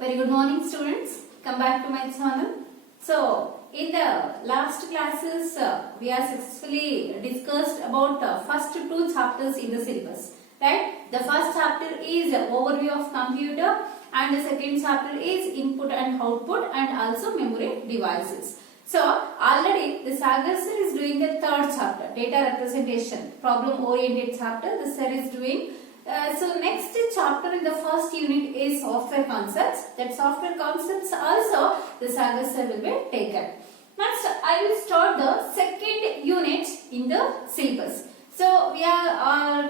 Very good morning students. Come back to my channel. So in the last classes we have successfully discussed about first two chapters in the syllabus. Right? The first chapter is overview of computer and the second chapter is input and output and also memory devices. So already the Sagar sir is doing the third chapter, data representation, problem oriented chapter. The sir is doing. So next chapter in the first unit is software concepts. That software concepts also the Sagar sir will be taken. Next I will start the second unit in the syllabus. So we are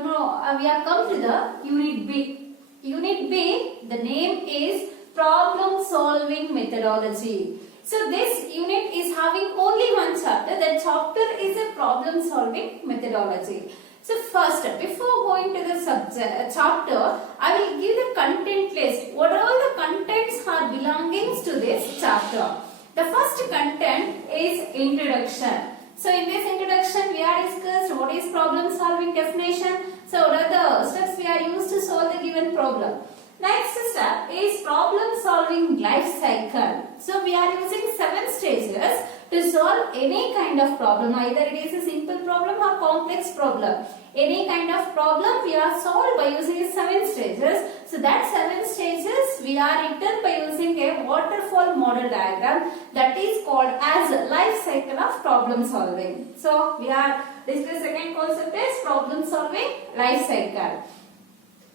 come to the unit B. Unit B, the name is problem solving methodology. So this unit is having only one chapter. That chapter is a problem solving methodology. So first, before going to the chapter, I will give the content list. What all the contents are belongings to this chapter. The first content is introduction. So in this introduction, we are discussed what is problem solving definition. So what are the steps we are used to solve the given problem. Next step is problem solving life cycle. So we are using 7 stages to solve any kind of problem. Either it is a simple problem or complex problem. Any kind of problem we are solved by using 7 stages. So that 7 stages we are written by using a waterfall model diagram that is called as life cycle of problem solving. So we are discussing second concept is problem solving life cycle.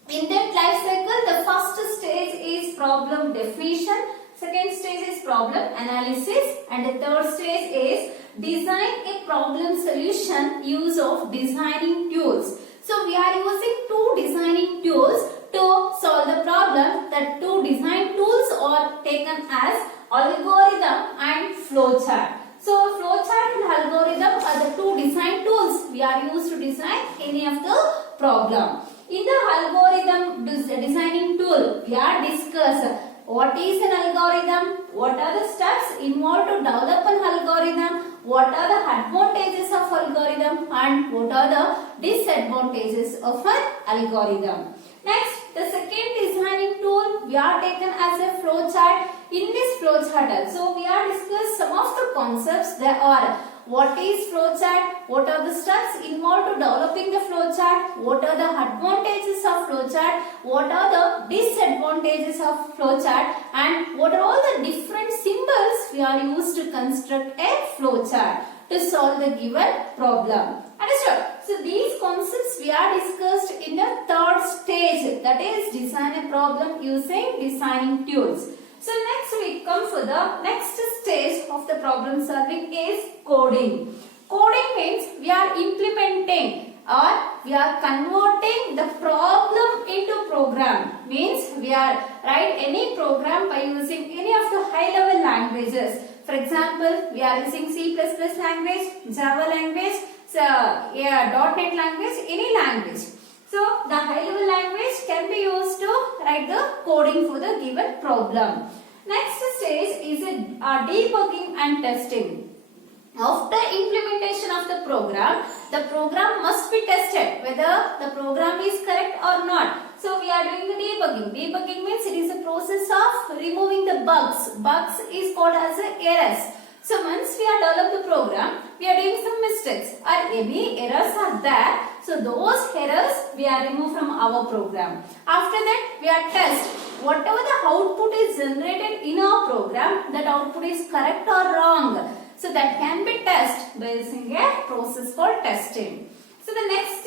In that life cycle, the first stage is problem definition, second stage is problem analysis, and the third stage is design a problem solution, use of designing tools. So we are using 2 designing tools to solve the problem. The 2 design tools are taken as algorithm and flowchart. So flowchart and algorithm are the 2 design tools we are used to design any of the problem. In the algorithm designing tool, we are discussing what is an algorithm, what are the steps involved to develop an algorithm, what are the advantages of algorithm and what are the disadvantages of an algorithm. Next, the second designing tool we are taken as a flowchart. In this flowchart also, we are discussing some of the concepts. There are what is flowchart, what are the steps involved to developing the flowchart, what are the advantages of flowchart, what are the disadvantages of flowchart, and what are all the different symbols we are used to construct a flowchart to solve the given problem. Understood? So these concepts we are discussed in the third stage, that is design a problem using designing tools. So next we come for the next stage of the problem solving is coding. Coding means we are implementing or we are converting the problem into program. Means we are write any program by using any of the high level languages. For example, we are using C++ language, Java language, .NET language, any language. So the high level language can be used to write the coding for the given problem. Next stage is debugging and testing. After implementation of the program must be tested whether the program is correct or not. So we are doing the debugging. Debugging means it is a process of removing the bugs. Bugs is called as errors. So once we are developed the program, we are doing some mistakes or any errors are there. So those errors we are removed from our program. After that we are test. Whatever the output is generated in our program, that output is correct or wrong. So that can be tested by using a process called testing. So the next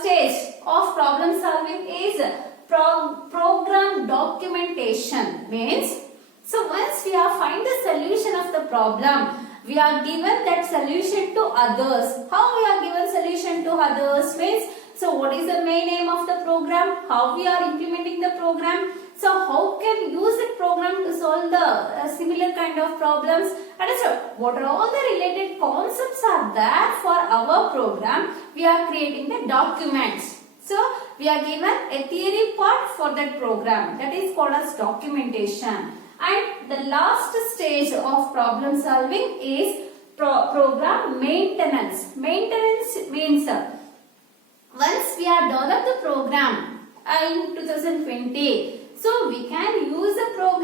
stage of problem solving is program documentation. Means, so once we have find the solution of the problem, we are given that solution to others. How we are given solution to others means, so what is the main aim of the program? How we are implementing the program? So how can we use the program to solve the similar kind of problems? And so what are all the related concepts are there for our program? We are creating the documents. So we are given a theory part for that program, that is called as documentation. And the last stage of problem solving is program maintenance. Maintenance means once we are developed the program in 2020, so we can use the program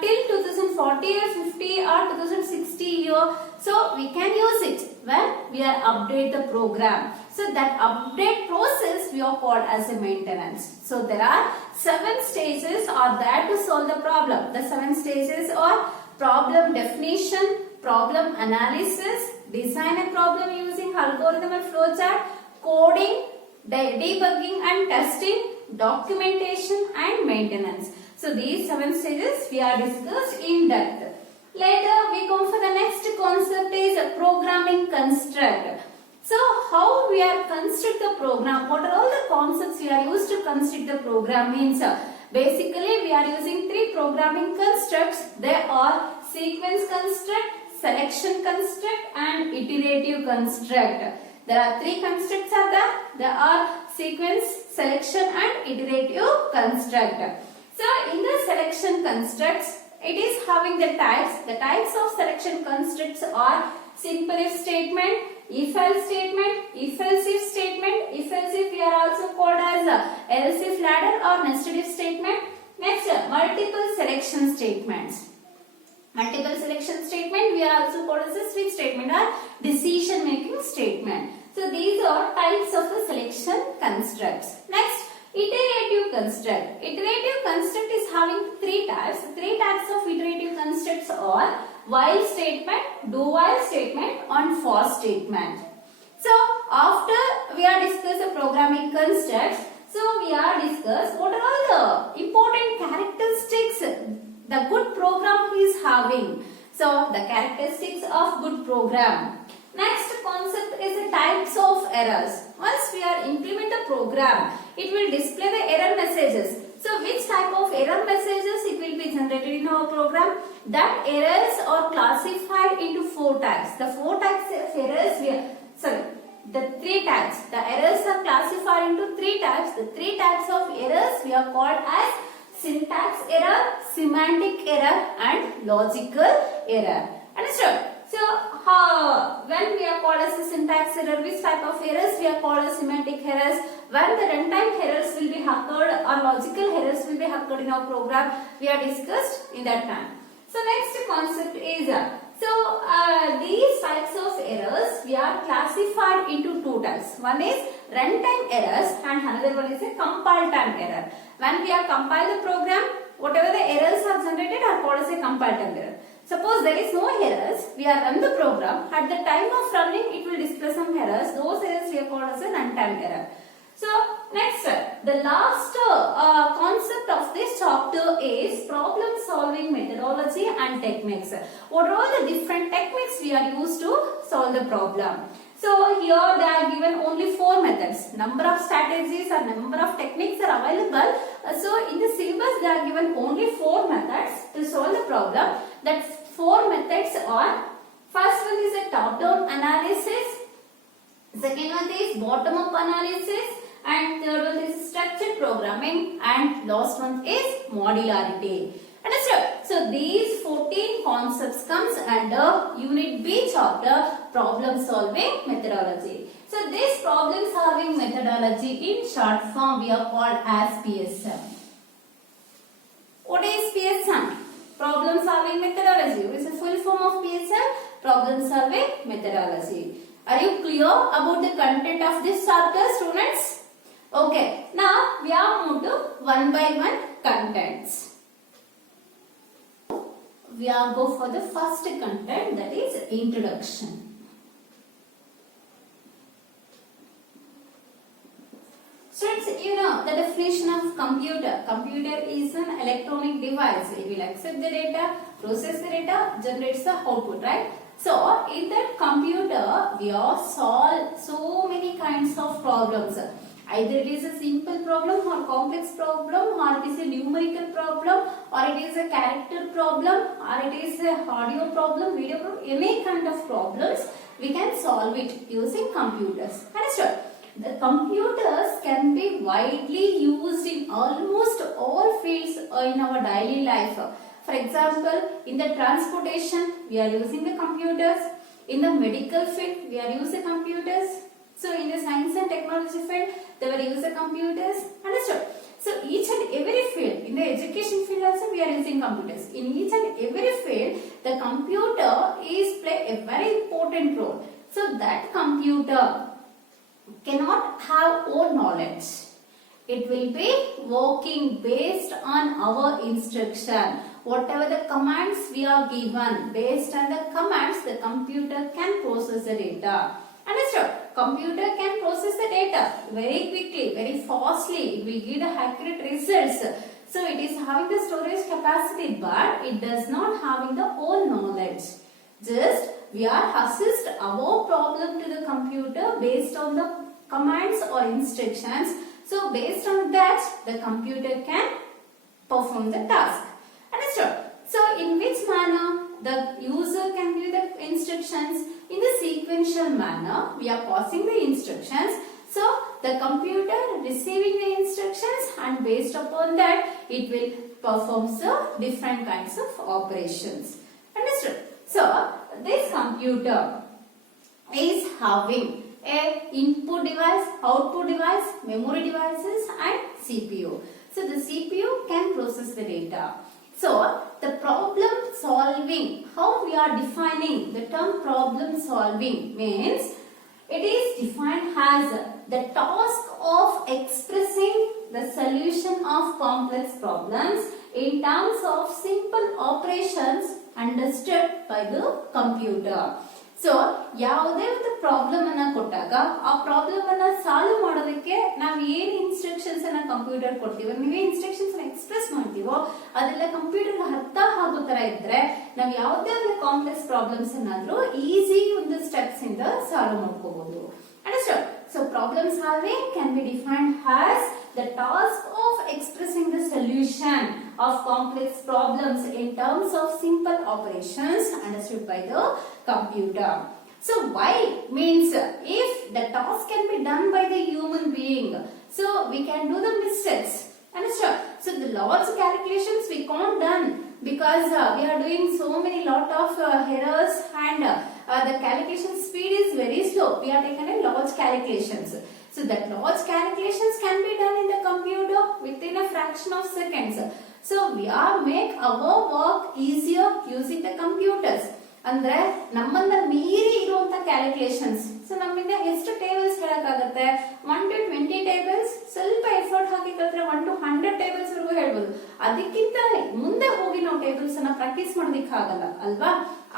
till 2040 or 50 or 2060 year. So we can use it when we are update the program. So that update process we are called as a maintenance. So there are 7 stages are there to solve the problem. The 7 stages are problem definition, problem analysis, design a problem using algorithm and flowchart, coding, debugging and testing, documentation and maintenance. So these 7 stages we are discussed in depth. Later we come for the next concept is programming construct. So how we are construct the program, what are all the concepts we are used to construct the program means basically we are using 3 programming constructs. They are sequence construct, selection construct and iterative construct. There are 3 constructs are there. There are sequence, selection and iterative construct. So in the selection constructs, it is having the types. The types of selection constructs are simple if statement, if else statement, if else if statement. If else if we are also called as else if ladder or nested if statement. Next, multiple selection statements. Multiple selection statement we are also called as a switch statement or decision making statement. So these are types of the selection constructs. Next, iterative construct. Iterative construct is having 3 types. 3 types of iterative constructs are while statement, do while statement and for statement. So after we are discussed the programming constructs, so we are discussed what are all the important characteristics the good program is having. So the characteristics of good program. Next concept is the types of errors. Once we are implement the program, it will display the error messages. So which type of error messages it will be generated in our program? That errors are classified into 4 types. The 4 types of errors the 3 types. The errors are classified into 3 types. The 3 types of errors we are called as syntax error, semantic error and logical error. Understood? So when we are called as a syntax error, which type of errors we are called as semantic errors? When the runtime errors will be occurred or logical errors will be occurred in our program, we are discussed in that time. So next concept is these types of errors we are classified into 2 types. One is runtime errors and another one is a compile time error. When we are compile the program, whatever the errors are generated are called as a compile time error. Suppose there is no errors, we are run the program. At the time of running, it will display some errors. Those errors we are called as a runtime error. So next, the last concept of this chapter is problem solving methodology and techniques. What are all the different techniques we are used to solve the problem? So here they are given only 4 methods. Number of strategies or number of techniques are available. So in the syllabus they are given only 4 methods to solve the problem. That 4 methods are, first one is a top-down analysis, second one is bottom-up analysis, and third one is structured programming, and last one is modularity. Understood? So these 14 concepts comes under Unit B chapter, problem solving methodology. So this problem solving methodology in short form we are called as PSM. What is PSM? Problem solving methodology. What is the full form of PSM? Problem solving methodology. Are you clear about the content of this chapter, students? Okay. Now we are moved to one by one contents. We are go for the first content, that is introduction. Students, you know the definition of computer. Computer is an electronic device. It will accept the data, process the data, generates the output, right? So in that computer, we are solve so many kinds of problems. Either it is a simple problem or complex problem, or it is a numerical problem, or it is a character problem, or it is a audio problem, video problem, any kind of problems we can solve it using computers. Understood? The computers can be widely used in almost all fields in our daily life. For example, in the transportation, we are using the computers. In the medical field, we are using computers. So in the science and technology field, they were using computers. Understood? So each and every field, in the education field also we we are using computers. In each and every field, the computer is play a very important role. So that computer cannot have own knowledge. It will be working based on our instruction. Whatever the commands we are given, based on the commands, the computer can process the data. Understood? Computer can process the data very quickly, very fastly. It will give the accurate results. So it is having the storage capacity, but it does not having the own knowledge. Just we are assist our problem to the computer based on the commands or instructions. So based on that, the computer can perform the task. Understood? So in which manner the user can give the instructions? In the sequential manner, we are passing the instructions. So the computer receiving the instructions, and based upon that, it will perform the different kinds of operations. Understood? So this computer is having a input device, output device, memory devices and CPU. So the CPU can process the data. So the problem solving, how we are defining the term problem solving means it is defined as the task of expressing the solution of complex problems in terms of simple operations understood by the computer. So ಯಾವುದೇ ಒಂದು problem ಅನ್ನ ಕೊಟ್ಟಾಗ ಆ problem ಅನ್ನ solve ಮಾಡೋದಕ್ಕೆ ನಾವು ಏನು instructions ಅನ್ನ ಕಂಪ್ಯೂಟರ್ ಕೊಡ್ತೀವಿ, ನೀವೇ ಇನ್ಸ್ಟ್ರಕ್ಷನ್ಸ್ ಅನ್ನ ಎಕ್ಸ್ಪ್ರೆಸ್ ಮಾಡ್ತೀವೋ ಅದೆಲ್ಲ ಕಂಪ್ಯೂಟರ್ ಅರ್ಥ ಆಗೋ ತರ ಇದ್ರೆ ನಾವು ಯಾವುದೇ ಒಂದು ಕಾಂಪ್ಲೆಕ್ಸ್ ಪ್ರಾಬ್ಲಮ್ಸ್ ಅನ್ನಾದ್ರೂ ಈಸಿ ಒಂದು ಸ್ಟೆಪ್ಸ್ ಇಂದ ಸಾಲ್ವ್ ಮಾಡ್ಕೋಬಹುದು. Understood? So problem solving can be defined as the task of expressing the solution of complex problems in terms of simple operations understood by the computer. So why means if the task can be done by the human being, so we can do the mistakes. Understood? So the large calculations we can't done because we are doing so many lot of errors and the calculation speed is very slow. We are taking a large calculations. So that large calculations can be done in the computer within a fraction of seconds. So we are make our work easier using the computers. ಅಂದ್ರೆ ನಮ್ಮನ್ನ ಮೀರಿ ಇರುವಂತ calculations. So ನಮ್ಮಿಂದ ಎಷ್ಟು tables ಹೇಳಕ್ಕಾಗತ್ತೆ? 1 to 20 tables. ಸ್ವಲ್ಪ effort ಹಾಕಿ ಕಲ್ತ್ರೆ 1 to 100 tables ವರೆಗೂ ಹೇಳ್ಬೋದು. ಅದಕ್ಕಿಂತ ಮುಂದೆ ಹೋಗಿ ನಾವು ಟೇಬಲ್ಸ್ ಅನ್ನ ಪ್ರಾಕ್ಟೀಸ್ ಮಾಡೋದಿಕ್ಕೆ ಆಗಲ್ಲ ಅಲ್ವಾ?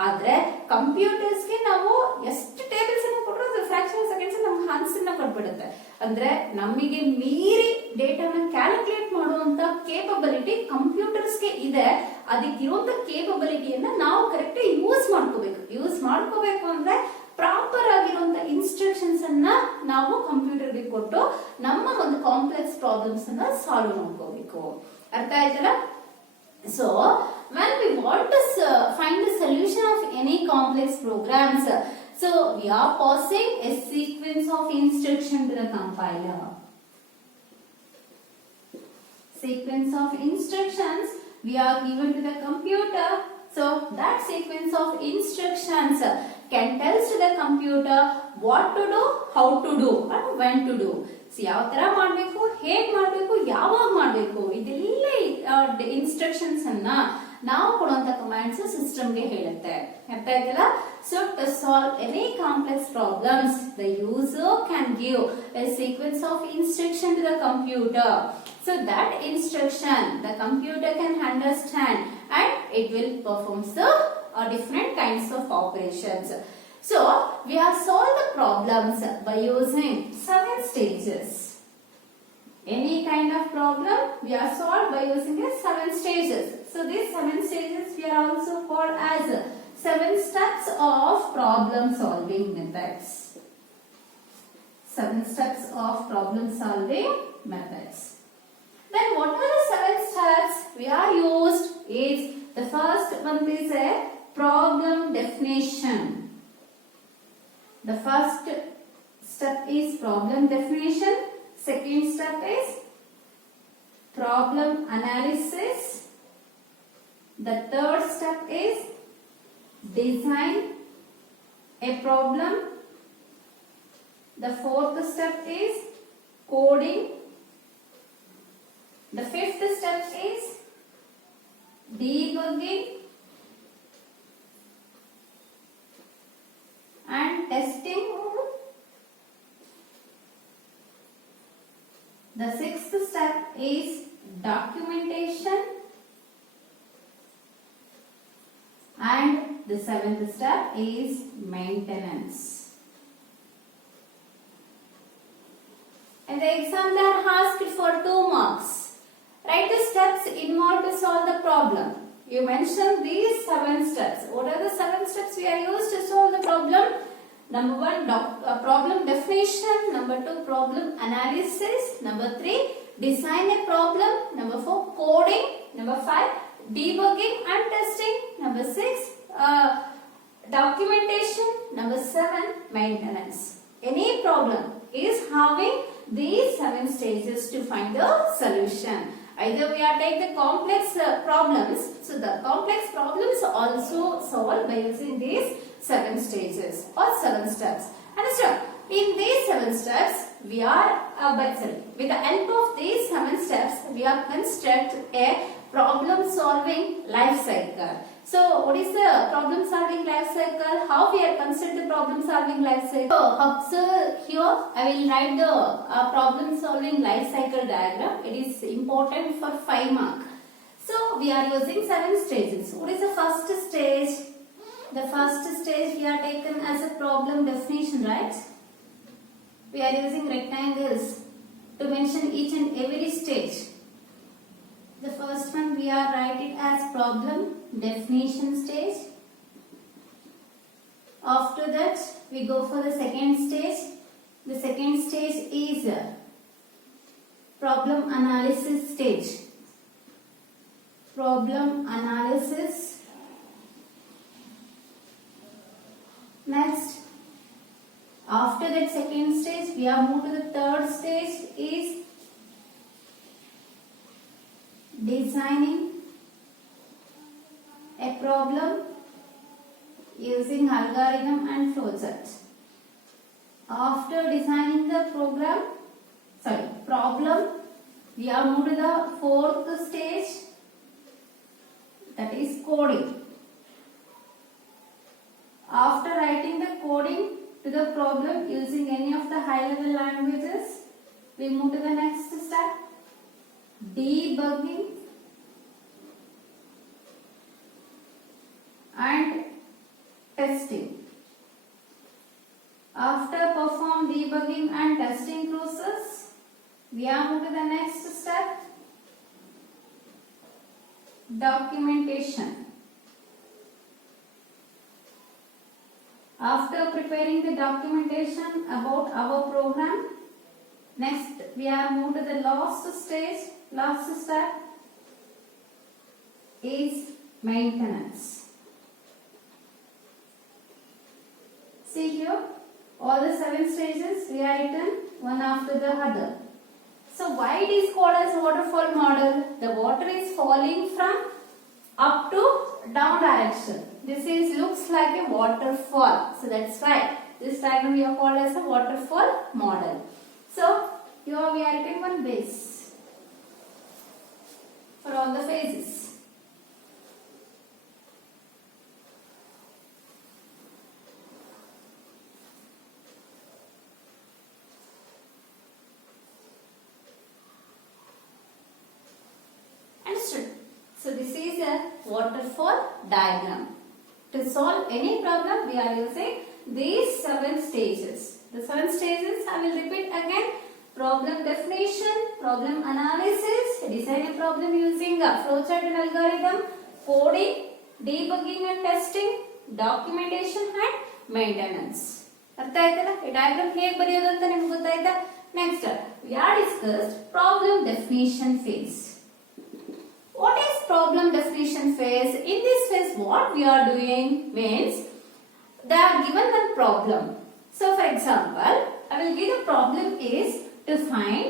ಆದ್ರೆ ಕಂಪ್ಯೂಟರ್ಸ್ಗೆ ನಾವು ಎಷ್ಟು ಟೇಬಲ್ಸ್ ಅನ್ನ ಕೊಟ್ಟರು ಅದು ಫ್ರಾಕ್ಷನ್ ಆಫ್ ಸೆಕೆಂಡ್ಸ್ ನಮ್ಗೆ ಆನ್ಸರ್ನ ಕೊಟ್ಬಿಡುತ್ತೆ. ಅಂದ್ರೆ ನಮಗೆ ಮೀರಿ ಡೇಟಾನ ಕ್ಯಾಲ್ಕುಲೇಟ್ ಮಾಡುವಂತ ಕೇಪಬಿಲಿಟಿ ಕಂಪ್ಯೂಟರ್ಸ್ಗೆ ಇದೆ. ಅದಕ್ಕಿರುವಂತ ಕೇಪಬಿಲಿಟಿಯನ್ನ ನಾವು ಕರೆಕ್ಟ್ ಯೂಸ್ ಮಾಡ್ಕೋಬೇಕು ಅಂದ್ರೆ ಪ್ರಾಪರ್ ಆಗಿರುವಂತ ಇನ್ಸ್ಟ್ರಕ್ಷನ್ಸ್ ಅನ್ನ ನಾವು ಕಂಪ್ಯೂಟರ್ಗೆ ಕೊಟ್ಟು ನಮ್ಮ ಒಂದು ಕಾಂಪ್ಲೆಕ್ಸ್ ಪ್ರಾಬ್ಲಮ್ಸ್ ಅನ್ನ ಸಾಲ್ವ್ ಮಾಡ್ಕೋಬೇಕು. ಅರ್ಥ ಆಯ್ತಲ್ಲ? So when we want to find the solution of any complex programs, so we are passing a sequence of instruction to the compiler. Sequence of instructions we are given to the computer. So that sequence of instructions can tell to the computer what to do, how to do and when to do. So ಯಾವ ತರ ಮಾಡಬೇಕು, ಹೇಗೆ ಮಾಡಬೇಕು, ಯಾವಾಗ ಮಾಡಬೇಕು, ಇದೆಲ್ಲ instructions ಅನ್ನ ನಾವು ಕೊಡುವಂತ ಕಮಾಂಡ್ಸ್ ಸಿಸ್ಟಮ್ ಗೆ ಹೇಳುತ್ತೆ. ಅರ್ಥ ಆಯ್ತಲ್ಲ? So to solve any complex problems, the user can give a sequence of instruction to the computer. So that instruction the computer can understand and it will perform the different kinds of operations. So we have solved the problems by using 7 stages. Any kind of problem we are solved by using the 7 stages. So these 7 stages we are also called as 7 steps of problem solving methods. 7 steps of problem solving methods. Then what are the 7 steps we are used is the first one is a problem definition. The first step is problem definition. Second step is problem analysis. The third step is design a problem. The fourth step is coding. The fifth step is debugging and testing. The sixth step is documentation, and the seventh step is maintenance. And the exam they are asked for 2 marks. Write the steps involved to solve the problem. You mention these 7 steps. What are the 7 steps we are used to solve the problem? Number 1, problem definition. Number 2, problem analysis. Number 3, design a problem. Number 4, coding. Number 5, debugging and testing. Number 6, documentation. Number 7, maintenance. Any problem is having these 7 stages to find the solution. Either we are take the complex problems. So the complex problems also solved by using these 7 stages or 7 steps. Understand? In these 7 steps, we are with the help of these 7 steps, we are construct a problem solving life cycle. So what is the problem solving life cycle? How we are construct the problem solving life cycle? So observe here, I will write the problem solving life cycle diagram. It is important for 5 marks. So we are using 7 stages. What is the first stage? The first stage we are taken as a problem definition, right? We are using rectangles to mention each and every stage. The first one we are write it as problem definition stage. After that we go for the second stage. The second stage is problem analysis stage. Problem analysis. Next, after that second stage we are moved to the third stage is designing a problem using algorithm and flowchart. After designing the problem, we are moved to the fourth stage, that is coding. After writing the coding to the problem using any of the high level languages, we move to the next step, debugging and testing. After perform debugging and testing process, we are moved to the next step, documentation. After preparing the documentation about our program, next we are moved to the last stage. Last step is maintenance. See here, all the 7 stages we are written one after the other. So why it is called as waterfall model? The water is falling from up to down direction. This is looks like a waterfall. So that's why this diagram we are called as a waterfall model. So here we are writing one base for all the phases. Understood? So this is a waterfall diagram. To solve any problem, we are using these 7 stages. The 7 stages I will repeat again. Problem definition, problem analysis, design a problem using a flowchart and algorithm, coding, debugging and testing, documentation and maintenance. ಅರ್ಥ ಆಯ್ತಲ್ಲ ಈ diagram ಹೇಗೆ ಬರೆಯೋದು ಅಂತ ನಿಮಗೆ ಗೊತ್ತಾಯ್ತಾ next we are discussed problem definition phase. What is problem definition phase? In this phase what we are doing means they are given one problem. So for example, I will give the problem is to find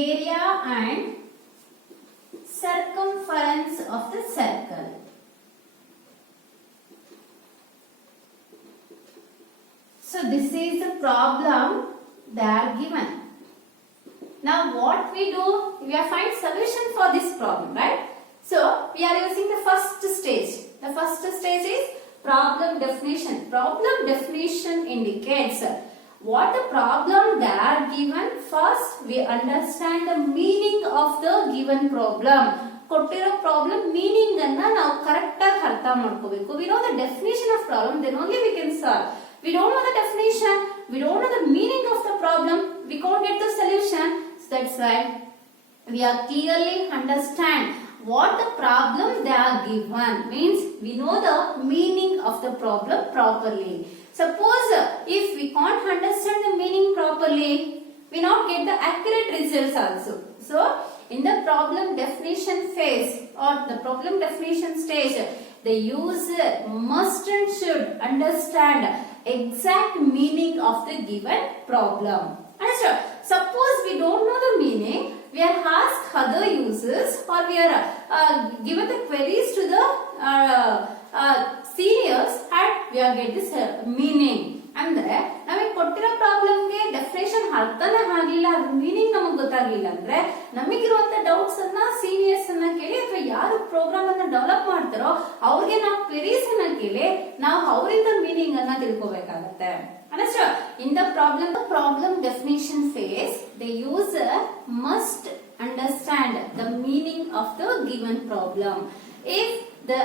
area and circumference of the circle. So this is the problem they are given. Now what we do, we are find solution for this problem, right? first stage is problem definition. Problem definition indicates what the problem they are given. First, we understand the meaning of the given problem. ಕೊಟ್ಟಿರೋ problem meaning ಅನ್ನ ನಾವು correct ಆಗಿ ಅರ್ಥ ಮಾಡ್ಕೋಬೇಕು. We know the definition of problem, then only we can solve. We don't know the definition, we don't know the meaning of the problem, we can't get the solution. So that's why we are clearly understand what the problem they are given. Means we know the meaning of the problem properly. Suppose if we can't understand the meaning properly, we not get the accurate results also. So in the problem definition phase or the problem definition stage, the user must and should understand exact meaning of the given problem. Understand? Suppose we don't know the meaning, we are asked other users or we are given the queries to the seniors and we are get this meaning. ಅಂದ್ರೆ ನಮಗೆ ಕೊಟ್ಟಿರೋ ಪ್ರಾಬ್ಲಮ್ಗೆ definition ಅರ್ಥನೇ ಆಗಲಿಲ್ಲ, ಅದ್ರ meaning ನಮಗೆ ಗೊತ್ತಾಗ್ಲಿಲ್ಲ ಅಂದ್ರೆ ನಮಗಿರುವಂತ doubts ಅನ್ನ ಸೀನಿಯರ್ಸ್ ಅನ್ನ ಕೇಳಿ ಅಥವಾ ಯಾರು ಪ್ರೋಗ್ರಾಮ್ ಅನ್ನ ಡೆವಲಪ್ ಮಾಡ್ತಾರೋ ಅವ್ರಿಗೆ ನಾವು ಕ್ವೆರೀಸ್ ಅನ್ನ ಕೇಳಿ ನಾವು ಅವರಿಂದ ಮೀನಿಂಗ್ ಅನ್ನ ತಿಳ್ಕೋಬೇಕಾಗತ್ತೆ. Understand? In the problem definition phase, the user must understand the meaning of the given problem. If the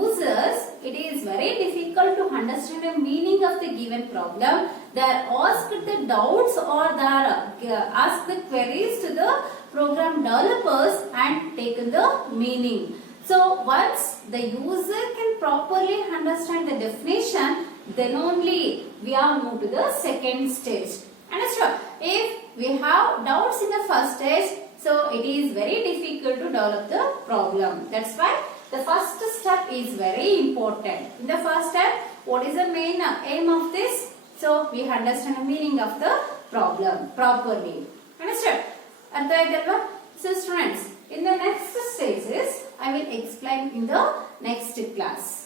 users, it is very difficult to understand the meaning of the given problem, they are asked the doubts or they are asked the queries to the program developers and taken the meaning. So once the user can properly understand the definition, then only we are moved to the second stage. Understand? If we have doubts in the first stage, so it is very difficult to develop the problem. That's why the first step is very important. In the first step, what is the main aim of this? So we understand the meaning of the problem properly. Understand? Artha aaytalla? So students, in the next stages, I will explain in the next class.